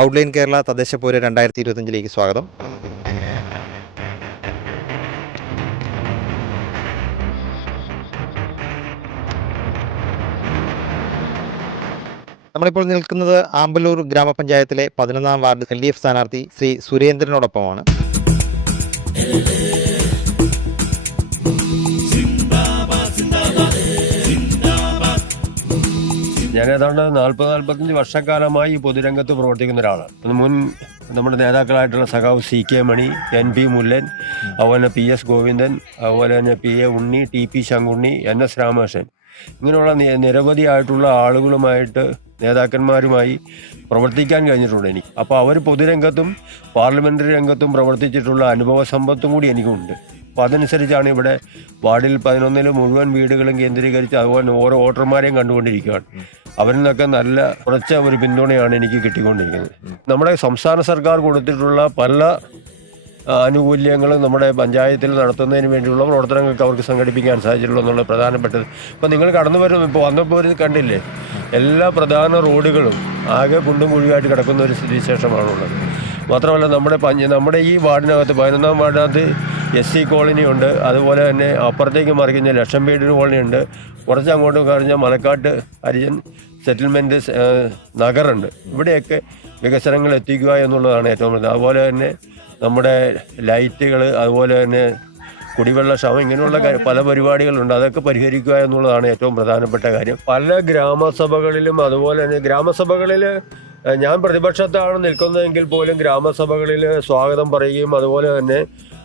Outline Kerala തദ്ദേശ പൂര രണ്ടായിരത്തി ഇരുപത്തഞ്ചിലേക്ക് സ്വാഗതം. നമ്മളിപ്പോൾ നിൽക്കുന്നത് ആമ്പലൂർ ഗ്രാമപഞ്ചായത്തിലെ പതിനൊന്നാം വാർഡ് എൽ ഡി എഫ് സ്ഥാനാർത്ഥി ശ്രീ സുരേന്ദ്രനോടൊപ്പമാണ്. ഞാൻ ഏതാണ്ട് നാൽപ്പത് നാൽപ്പത്തഞ്ച് വർഷക്കാലമായി പൊതുരംഗത്ത് പ്രവർത്തിക്കുന്ന ഒരാളാണ്. മുൻ നമ്മുടെ നേതാക്കളായിട്ടുള്ള സഖാവ് C K Mani N P Mullan അതുപോലെ പി എസ് ഗോവിന്ദൻ അതുപോലെ തന്നെ P A Unni T P Sankunni N S Ramakrishnan. ഇങ്ങനെയുള്ള നിരവധി ആയിട്ടുള്ള ആളുകളുമായിട്ട് നേതാക്കന്മാരുമായി പ്രവർത്തിക്കാൻ കഴിഞ്ഞിട്ടുണ്ട് എനിക്ക്. അപ്പോൾ അവർ പൊതുരംഗത്തും പാർലമെന്ററി രംഗത്തും പ്രവർത്തിച്ചിട്ടുള്ള അനുഭവ സമ്പത്തും കൂടി എനിക്കുണ്ട്. അപ്പോൾ അതനുസരിച്ചാണ് ഇവിടെ വാർഡിൽ പതിനൊന്നിൽ മുഴുവൻ വീടുകളും കേന്ദ്രീകരിച്ച് അതുപോലെ ഓരോ വോട്ടർമാരെയും കണ്ടുകൊണ്ടിരിക്കുകയാണ്. അവരിൽ നിന്നൊക്കെ നല്ല കുറച്ച ഒരു പിന്തുണയാണ് എനിക്ക് കിട്ടിക്കൊണ്ടിരിക്കുന്നത്. നമ്മുടെ സംസ്ഥാന സർക്കാർ കൊടുത്തിട്ടുള്ള പല ആനുകൂല്യങ്ങൾ നമ്മുടെ പഞ്ചായത്തിൽ നടത്തുന്നതിന് വേണ്ടിയുള്ള പ്രവർത്തനങ്ങൾക്ക് അവർക്ക് സംഘടിപ്പിക്കാൻ സാധിച്ചിട്ടുള്ളൂ എന്നുള്ള പ്രധാനപ്പെട്ടത്. ഇപ്പോൾ നിങ്ങൾ കടന്നു വരുമ്പോൾ ഇപ്പോൾ വന്നപ്പോൾ ഒരു കണ്ടില്ലേ? എല്ലാ പ്രധാന റോഡുകളും ആകെ കുണ്ടും കുഴിയായിട്ട് കിടക്കുന്ന ഒരു സ്ഥിതിവിശേഷമാണുള്ളത്. മാത്രമല്ല നമ്മുടെ പഞ്ച നമ്മുടെ ഈ വാർഡിനകത്ത് പതിനൊന്നാം വാർഡിനകത്ത് എസ് സി കോളനി ഉണ്ട്. അതുപോലെ തന്നെ അപ്പുറത്തേക്ക് മറിക്കുന്ന ലക്ഷം വീടിന് കോളനി ഉണ്ട്. കുറച്ച് അങ്ങോട്ട് കഴിഞ്ഞാൽ മലക്കാട്ട് ഹരിജൻ സെറ്റിൽമെന്റ് നഗറുണ്ട്. ഇവിടെയൊക്കെ വികസനങ്ങൾ എത്തിക്കുക എന്നുള്ളതാണ് ഏറ്റവും പ്രധാനം അതുപോലെ തന്നെ നമ്മുടെ ലൈറ്റുകൾ അതുപോലെ തന്നെ കുടിവെള്ള ക്ഷാമം ഇങ്ങനെയുള്ള പല പരിപാടികളുണ്ട്. അതൊക്കെ പരിഹരിക്കുക എന്നുള്ളതാണ് ഏറ്റവും പ്രധാനപ്പെട്ട കാര്യം. പല ഗ്രാമസഭകളിലും അതുപോലെ തന്നെ ഗ്രാമസഭകളിൽ ഞാൻ പ്രതിപക്ഷത്താണ് നിൽക്കുന്നതെങ്കിൽ പോലും ഗ്രാമസഭകളിൽ സ്വാഗതം പറയുകയും അതുപോലെ തന്നെ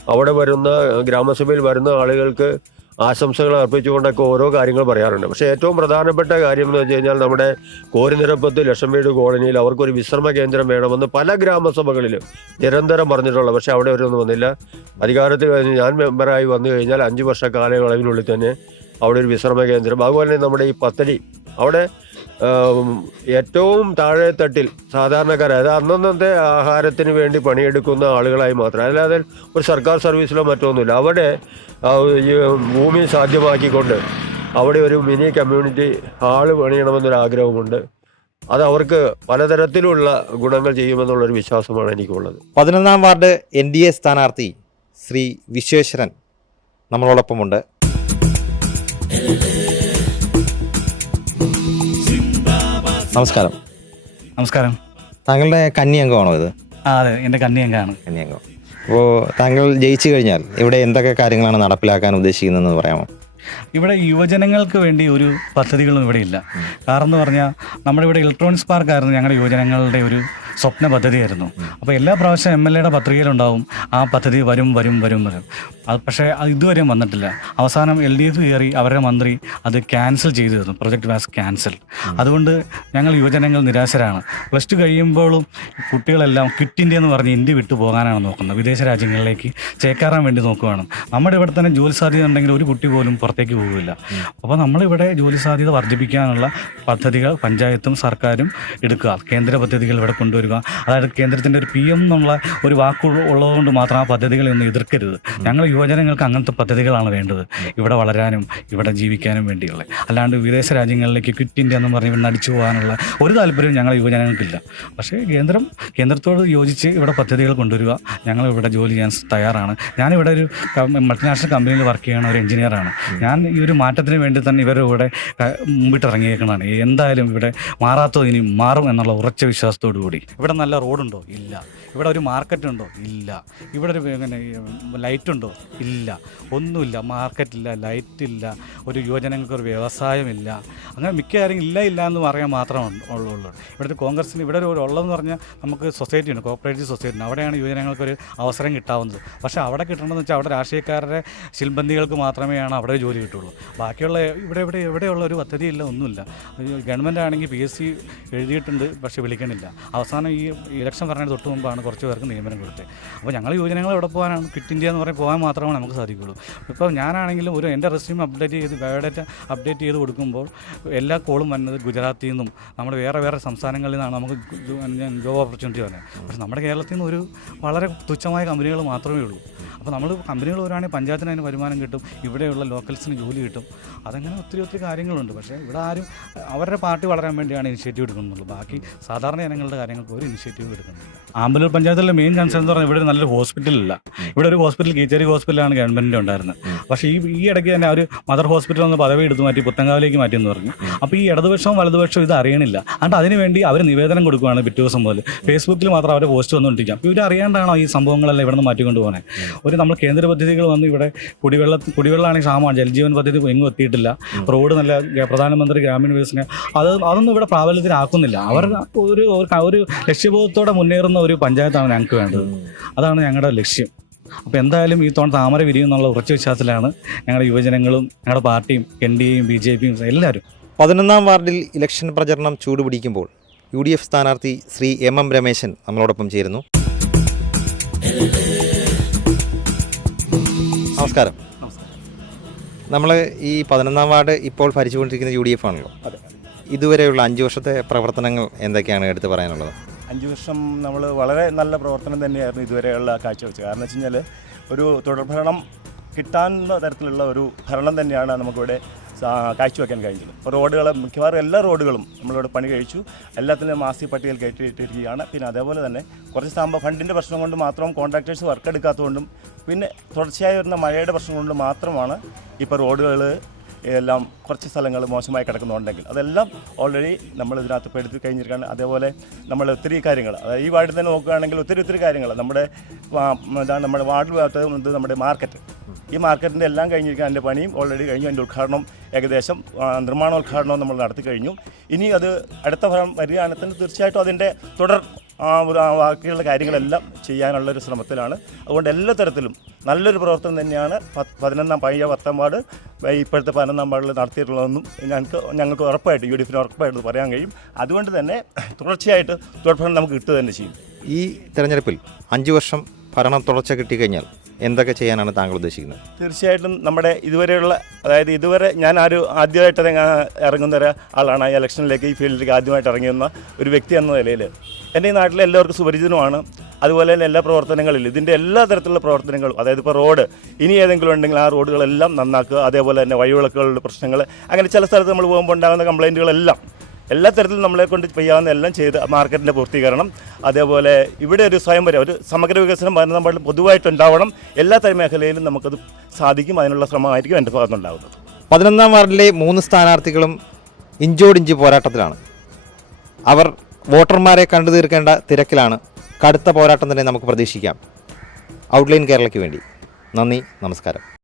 അവിടെ വരുന്ന ഗ്രാമസഭയിൽ വരുന്ന ആളുകൾക്ക് ആശംസകൾ അർപ്പിച്ചുകൊണ്ടൊക്കെ ഓരോ കാര്യങ്ങൾ പറയാറുണ്ട്. പക്ഷേ ഏറ്റവും പ്രധാനപ്പെട്ട കാര്യം എന്ന് വെച്ച് കഴിഞ്ഞാൽ നമ്മുടെ കോരിനിരപ്പത്ത് ലക്ഷം വീട് കോളനിയിൽ അവർക്കൊരു വിശ്രമ കേന്ദ്രം വേണമെന്ന് പല ഗ്രാമസഭകളിലും നിരന്തരം പറഞ്ഞിട്ടുള്ള പക്ഷേ അവിടെ അവരൊന്നും വന്നില്ല. അധികാരത്തിൽ ഞാൻ മെമ്പറായി വന്നു കഴിഞ്ഞാൽ അഞ്ച് വർഷ കാലയളവിനുള്ളിൽ തന്നെ അവിടെ ഒരു വിശ്രമ കേന്ദ്രം. അതുപോലെ തന്നെ നമ്മുടെ ഈ പത്തടി അവിടെ ഏറ്റവും താഴെത്തട്ടിൽ സാധാരണക്കാർ അതായത് അന്നന്നത്തെ ആഹാരത്തിന് വേണ്ടി പണിയെടുക്കുന്ന ആളുകളായി മാത്രം. അല്ലാതെ ഒരു സർക്കാർ സർവീസിലോ മറ്റൊന്നുമില്ല. അവിടെ ഭൂമി സാധ്യമാക്കിക്കൊണ്ട് അവിടെ ഒരു മിനി കമ്മ്യൂണിറ്റി ഹാൾ പണിയണമെന്നൊരു ആഗ്രഹമുണ്ട്. അത് അവർക്ക് പലതരത്തിലുള്ള ഗുണങ്ങൾ ചെയ്യുമെന്നുള്ളൊരു വിശ്വാസമാണ് എനിക്കുള്ളത്. പതിനൊന്നാം വാർഡ് എൻ ഡി എ സ്ഥാനാർത്ഥി ശ്രീ വിശ്വേശ്വരൻ നമ്മളോടൊപ്പമുണ്ട്. നമസ്കാരം. നമസ്കാരം. താങ്കളുടെ കന്നി അംഗമാണോ ഇത്? ആ അതെ എന്റെ കന്യങ്കാണ് കന്നി അംഗം അപ്പോൾ താങ്കൾ ജയിച്ചു കഴിഞ്ഞാൽ ഇവിടെ എന്തൊക്കെ കാര്യങ്ങളാണ് നടപ്പിലാക്കാൻ ഉദ്ദേശിക്കുന്നതെന്ന് പറയാമോ? ഇവിടെ യുവജനങ്ങൾക്ക് വേണ്ടി ഒരു പദ്ധതികളും ഇവിടെ ഇല്ല. കാരണം എന്ന് പറഞ്ഞാൽ നമ്മുടെ ഇവിടെ ഇലക്ട്രോണിക്സ് പാർക്കായിരുന്നു ഞങ്ങളുടെ യുവജനങ്ങളുടെ ഒരു സ്വപ്ന പദ്ധതിയായിരുന്നു. അപ്പോൾ എല്ലാ പ്രാവശ്യം എം എൽ എയുടെ പത്രികയിലുണ്ടാവും ആ പദ്ധതി വരും വരും വരും വരും. അത് പക്ഷേ അത് ഇതുവരെയും വന്നിട്ടില്ല. അവസാനം എൽ ഡി എഫ് കയറി അവരുടെ മന്ത്രി അത് ക്യാൻസൽ ചെയ്തു തന്നു. പ്രൊജക്ട് വാസ് ക്യാൻസൽ അതുകൊണ്ട് ഞങ്ങൾ യുവജനങ്ങൾ നിരാശരാണ്. പ്ലസ് ടു കഴിയുമ്പോഴും കുട്ടികളെല്ലാം ക്വിറ്റ് ഇന്ത്യ എന്ന് പറഞ്ഞ് ഇന്ത്യ വിട്ടു പോകാനാണ് നോക്കുന്നത്. വിദേശ രാജ്യങ്ങളിലേക്ക് ചേക്കാറാൻ വേണ്ടി നോക്കുകയാണ് നമ്മുടെ ഇവിടെ തന്നെ ജോലി സാധ്യത ഉണ്ടെങ്കിൽ ഒരു കുട്ടി പോലും പുറത്തേക്ക് പോകില്ല അപ്പോൾ നമ്മളിവിടെ ജോലി സാധ്യത വർദ്ധിപ്പിക്കാനുള്ള പദ്ധതികൾ പഞ്ചായത്തും സർക്കാരും എടുക്കുക. കേന്ദ്ര പദ്ധതികൾ ഇവിടെ കൊണ്ടുവരിക. അതായത് കേന്ദ്രത്തിന്റെ ഒരു പി എം എന്നുള്ള ഒരു വാക്ക് ഉള്ളതുകൊണ്ട് മാത്രം ആ പദ്ധതികളെ ഒന്നും എതിർക്കരുത്. ഞങ്ങൾ യുവജനങ്ങൾക്ക് അങ്ങനത്തെ പദ്ധതികളാണ് വേണ്ടത്. ഇവിടെ വളരാനും ഇവിടെ ജീവിക്കാനും വേണ്ടിയുള്ള. അല്ലാണ്ട് വിദേശ രാജ്യങ്ങളിലേക്ക് ക്വിറ്റ് ഇന്ത്യ എന്ന് പറഞ്ഞ് ഇവിടെ നടിച്ചു പോകാനുള്ള ഒരു താല്പര്യവും ഞങ്ങൾ യുവജനങ്ങൾക്കില്ല. പക്ഷേ കേന്ദ്രം കേന്ദ്രത്തോട് യോജിച്ച് ഇവിടെ പദ്ധതികൾ കൊണ്ടുവരിക. ഞങ്ങൾ ഇവിടെ ജോലി ചെയ്യാൻ തയ്യാറാണ്. ഞാനിവിടെ ഒരു മൾട്ടിനാഷണൽ കമ്പനിയിൽ വർക്ക് ചെയ്യുന്ന ഒരു എഞ്ചിനീയറാണ് ഞാൻ ഈ ഒരു മാറ്റത്തിന് വേണ്ടി തന്നെ ഇവരുടെ ക- മുമ്പിട്ട് ഇറങ്ങിയേക്കുന്നതാണ് എന്തായാലും ഇവിടെ മാറാത്തത് ഇനി മാറും എന്നുള്ള ഉറച്ച വിശ്വാസത്തോടു കൂടി ഇവിടെ നല്ല റോഡുണ്ടോ? ഇല്ല. ഇവിടെ ഒരു മാർക്കറ്റ് ഉണ്ടോ ഇല്ല. ഇവിടെ ഒരു പിന്നെ ലൈറ്റ് ഉണ്ടോ ഇല്ല. ഒന്നുമില്ല. മാർക്കറ്റില്ല ലൈറ്റ് ഇല്ല ഒരു യുവജനങ്ങൾക്കൊരു വ്യവസായമില്ല. അങ്ങനെ മിക്ക കാര്യങ്ങൾ ഇല്ല ഇല്ല എന്ന് പറയാൻ മാത്രമേ ഉള്ളൂ ഇവിടെ ഒരു കോൺഗ്രസിന് ഇവിടെ ഒരു ഉള്ളതെന്ന് പറഞ്ഞാൽ നമുക്ക് സൊസൈറ്റി ഉണ്ട് കോപ്പറേറ്റീവ് സൊസൈറ്റി ഉണ്ട് അവിടെയാണ് യുവജനങ്ങൾക്കൊരു അവസരം കിട്ടാവുന്നത്. പക്ഷേ അവിടെ കിട്ടണമെന്ന് വെച്ചാൽ അവിടെ രാഷ്ട്രീയക്കാരുടെ ശിൽബന്ധികൾക്ക് മാത്രമേയാണ് അവിടെ ജോലി കിട്ടുള്ളൂ. ബാക്കിയുള്ള ഇവിടെ ഇവിടെ എവിടെയുള്ള ഒരു പദ്ധതിയില്ല ഒന്നുമില്ല. ഗവൺമെന്റ് ആണെങ്കിൽ പി എസ് സി എഴുതിയിട്ടുണ്ട് പക്ഷേ വിളിക്കണില്ല. അവസാനം ഈ ഇലക്ഷൻ പറഞ്ഞതിന് തൊട്ട് മുമ്പാണ് കൊണ്ടാണ് കുറച്ച് പേർക്ക് നിയമനം കൊടുത്തത് അപ്പോൾ ഞങ്ങൾ യുവജനങ്ങൾ എവിടെ പോകാനാണ്? ക്വിറ്റ് ഇന്ത്യ എന്ന് പറഞ്ഞാൽ പോകാൻ മാത്രമേ നമുക്ക് സാധിക്കുള്ളൂ ഇപ്പോൾ ഞാനാണെങ്കിലും ഒരു എന്റെ റെസ്യൂം അപ്ഡേറ്റ് ചെയ്ത് ബയോഡേറ്റ അപ്ഡേറ്റ് ചെയ്ത് കൊടുക്കുമ്പോൾ എല്ലാ കോളും വന്നത് ഗുജറാത്തിൽ നിന്നും നമ്മുടെ വേറെ വേറെ സംസ്ഥാനങ്ങളിൽ നിന്നാണ് നമുക്ക് ജോബ് ഓപ്പർച്യൂണിറ്റി വരുന്നത് പക്ഷേ നമ്മുടെ കേരളത്തിൽ നിന്ന് ഒരു വളരെ തുച്ഛമായ കമ്പനികൾ മാത്രമേ ഉള്ളൂ. അപ്പോൾ നമ്മൾ കമ്പനികൾ വരുവാണെങ്കിൽ പഞ്ചായത്തിന് അതിന് വരുമാനം കിട്ടും ഇവിടെയുള്ള ലോക്കൽസിന് ജോലി കിട്ടും. അതങ്ങനെ ഒത്തിരി ഒത്തിരി കാര്യങ്ങളുണ്ട്. പക്ഷേ ഇവിടെ ആരും അവരുടെ പാർട്ടി വളരാൻ വേണ്ടിയാണ് ഇനിഷ്യേറ്റീവ് എടുക്കുന്നുള്ളൂ. ബാക്കി സാധാരണ ജനങ്ങളുടെ കാര്യങ്ങൾക്ക് ഒരു ഇനിഷ്യേറ്റീവ് എടുക്കുന്നില്ല. ആമ്പലൂർ പഞ്ചായത്തിലെ മെയിൻ കൺസേൺ എന്ന് പറഞ്ഞാൽ ഇവിടെ നല്ലൊരു ഹോസ്പിറ്റലില്ല ഇവിടെ ഒരു ഹോസ്പിറ്റൽ കീച്ചേരി ഹോസ്പിറ്റലാണ് ഗവൺമെന്റിന്റെ ഉണ്ടായിരുന്നത്. പക്ഷേ ഈ ഈ ഇടയ്ക്ക് തന്നെ ഒരു മദർ ഹോസ്പിറ്റൽ ഒന്ന് പദവി എടുത്ത് മാറ്റി പുത്തങ്കാവിലേക്ക് മാറ്റിയെന്ന് പറഞ്ഞു. അപ്പോൾ ഈ ഇടതുപക്ഷവും വലതുപക്ഷവും ഇത് അറിയണില്ല. അതുകൊണ്ട് അതിനുവേണ്ടി അവർ നിവേദനം കൊടുക്കുകയാണ് പിറ്റേ ദിവസം മുതൽ. ഫേസ്ബുക്കിൽ മാത്രം അവരെ പോസ്റ്റ് വന്നുകൊണ്ടിരിക്കുക അപ്പോൾ ഇവർ അറിയാണ്ടാണോ ഈ സംഭവങ്ങളെല്ലാം ഇവിടെ നിന്ന് മാറ്റിക്കൊണ്ട് പോകുന്നത് ഒരു നമ്മൾ കേന്ദ്ര പദ്ധതികൾ വന്ന് ഇവിടെ കുടിവെള്ള കുടിവെള്ളമാണെങ്കിൽ ക്ഷാമമാണ് ജലജീവൻ പദ്ധതി എങ്ങും എത്തിയിട്ടില്ല. റോഡ് നല്ല പ്രധാനമന്ത്രി ഗ്രാമീണ വികസന അത് അതൊന്നും ഇവിടെ പ്രാബല്യത്തിലാക്കുന്നില്ല അവർ ഒരു ഒരു- ലക്ഷ്യബോധത്തോടെ മുന്നേറുന്ന ഒരു പഞ്ചായത്താണ് ഞങ്ങൾക്ക് വേണ്ടത്. അതാണ് ഞങ്ങളുടെ ലക്ഷ്യം. അപ്പോൾ എന്തായാലും ഈ തോണ താമര വിരിയും എന്നുള്ള ഉറച്ച വിശ്വാസത്തിലാണ് ഞങ്ങളുടെ യുവജനങ്ങളും ഞങ്ങളുടെ പാർട്ടിയും എൻ ഡി എയും ബി ജെ പിയും എല്ലാവരും. പതിനൊന്നാം വാർഡിൽ ഇലക്ഷൻ പ്രചരണം ചൂടുപിടിക്കുമ്പോൾ യു ഡി എഫ് സ്ഥാനാർത്ഥി ശ്രീ എം എം രമേശൻ നമ്മളോടൊപ്പം ചേരുന്നു. നമസ്കാരം. നമ്മൾ ഈ പതിനൊന്നാം വാർഡ് ഇപ്പോൾ ഭരിച്ചുകൊണ്ടിരിക്കുന്ന യു ഡി എഫ് ആണല്ലോ ഇതുവരെയുള്ള അഞ്ച് വർഷത്തെ പ്രവർത്തനങ്ങൾ എന്തൊക്കെയാണ് എടുത്തു പറയാനുള്ളത്? അഞ്ച് വർഷം നമ്മൾ വളരെ നല്ല പ്രവർത്തനം തന്നെയായിരുന്നു ഇതുവരെയുള്ള കാഴ്ചവെച്ചത് കാരണം വെച്ച് കഴിഞ്ഞാൽ ഒരു തുടർഭരണം കിട്ടാവുന്ന തരത്തിലുള്ള ഒരു ഭരണം തന്നെയാണ് നമുക്കിവിടെ കാഴ്ചവെക്കാൻ കഴിഞ്ഞത് ഇപ്പോൾ റോഡുകൾ മിക്കവാറും എല്ലാ റോഡുകളും നമ്മളിവിടെ പണി കഴിച്ചു. എല്ലാത്തിനും മാസി പട്ടികയിൽ കയറ്റിയിട്ടിരിക്കുകയാണ്. പിന്നെ അതേപോലെ തന്നെ കുറച്ച് സാമ്പ ഫണ്ടിന്റെ പ്രശ്നം കൊണ്ട് മാത്രം കോൺട്രാക്ടേഴ്സ് വർക്ക് എടുക്കാത്തതുകൊണ്ടും പിന്നെ തുടർച്ചയായി വരുന്ന മഴയുടെ പ്രശ്നം കൊണ്ട് മാത്രമാണ് ഇപ്പോൾ റോഡുകൾ എല്ലാം കുറച്ച് സ്ഥലങ്ങൾ മോശമായി കിടക്കുന്നുണ്ടെങ്കിൽ അതെല്ലാം ഓൾറെഡി നമ്മൾ ഇതിനകത്ത് പെടുത്തി കഴിഞ്ഞിരിക്കുകയാണ്. അതേപോലെ നമ്മൾ ഒത്തിരി കാര്യങ്ങൾ അതായത് ഈ വാർഡിൽ തന്നെ നോക്കുകയാണെങ്കിൽ ഒത്തിരി ഒത്തിരി കാര്യങ്ങൾ. നമ്മുടെ ഇതാണ് നമ്മുടെ വാർഡിൽ ഭാഗത്ത് നമ്മുടെ മാർക്കറ്റ് ഈ മാർക്കറ്റിന്റെ എല്ലാം കഴിഞ്ഞിരിക്കുന്ന അതിന്റെ പണിയും ഓൾറെഡി കഴിഞ്ഞു. അതിന്റെ ഉദ്ഘാടനം ഏകദേശം നിർമ്മാണോദ്ഘാടനവും നിർമ്മാണോദ്ഘാടനം നമ്മൾ നടത്തി കഴിഞ്ഞു. ഇനി അത് അടുത്ത ഫലം വരികയാണെങ്കിൽ തീർച്ചയായിട്ടും അതിന്റെ തുടർ ബാക്കിയുള്ള കാര്യങ്ങളെല്ലാം ചെയ്യാനുള്ള ഒരു ശ്രമത്തിലാണ്. അതുകൊണ്ട് എല്ലാ തരത്തിലും നല്ലൊരു പ്രവർത്തനം തന്നെയാണ് പതിനൊന്നാം പയ്യ പത്താം വാർഡ് ഇപ്പോഴത്തെ പതിനൊന്നാം വാർഡിൽ നടത്തിയിട്ടുള്ളതെന്നും ഞങ്ങൾക്ക് ഞങ്ങൾക്ക് ഉറപ്പായിട്ട് യു ഡി എഫിന് ഉറപ്പായിട്ട് പറയാൻ കഴിയും. അതുകൊണ്ട് തന്നെ തുടർച്ചയായിട്ട് തുടർഭരണം നമുക്ക് കിട്ടുക തന്നെ ചെയ്യും. ഈ തെരഞ്ഞെടുപ്പിൽ അഞ്ച് വർഷം ഭരണം തുടർച്ച കിട്ടിക്കഴിഞ്ഞാൽ എന്തൊക്കെ ചെയ്യാനാണ് താങ്കൾ ഉദ്ദേശിക്കുന്നത്? തീർച്ചയായിട്ടും നമ്മുടെ ഇതുവരെയുള്ള അതായത് ഇതുവരെ ഞാൻ ആരും ആദ്യമായിട്ട് ഇറങ്ങ- ഇറങ്ങുന്ന ഒരാളാണ്. ആളാണ് ഈ ഇലക്ഷനിലേക്ക് ഈ ഫീൽഡിലേക്ക് ആദ്യമായിട്ട് ഇറങ്ങിയുന്ന ഒരു വ്യക്തി എന്ന നിലയിൽ എന്റെ ഈ നാട്ടിലെ എല്ലാവർക്കും സുപരിചിതമാണ് അതുപോലെ തന്നെ എല്ലാ പ്രവർത്തനങ്ങളിലും ഇതിന്റെ എല്ലാ തരത്തിലുള്ള പ്രവർത്തനങ്ങളും അതായത് ഇപ്പോൾ റോഡ് ഇനി ഏതെങ്കിലും ഉണ്ടെങ്കിൽ ആ റോഡുകളെല്ലാം നന്നാക്കുക അതേപോലെ തന്നെ വഴിവിളക്കുകളുടെ പ്രശ്നങ്ങൾ അങ്ങനെ ചില സ്ഥലത്ത് നമ്മൾ പോകുമ്പോൾ ഉണ്ടാകുന്ന കംപ്ലൈന്റുകളെല്ലാം എല്ലാ തരത്തിലും നമ്മളെ കൊണ്ട് ചെയ്യാവുന്ന എല്ലാം ചെയ്ത് മാർക്കറ്റിന്റെ പൂർത്തീകരണം അതേപോലെ ഇവിടെ ഒരു സ്വയംവരം ഒരു സമഗ്ര വികസനം പതിനൊന്നാം പൊതുവായിട്ട് പൊതുവായിട്ടുണ്ടാവണം എല്ലാ തരം മേഖലയിലും നമുക്കത് സാധിക്കും അതിനുള്ള ശ്രമമായിരിക്കും എന്റെ ഭാഗത്തുനിന്നുണ്ടാകുന്നത്. പതിനൊന്നാം വാർഡിലെ മൂന്ന് സ്ഥാനാർത്ഥികളും ഇഞ്ചോടിഞ്ച് പോരാട്ടത്തിലാണ്. അവർ വോട്ടർമാരെ കണ്ടു തീർക്കേണ്ട തിരക്കിലാണ് കടുത്ത പോരാട്ടം തന്നെ നമുക്ക് പ്രതീക്ഷിക്കാം. ഔട്ട്ലൈൻ കേരളയ്ക്ക് വേണ്ടി. നന്ദി നമസ്കാരം.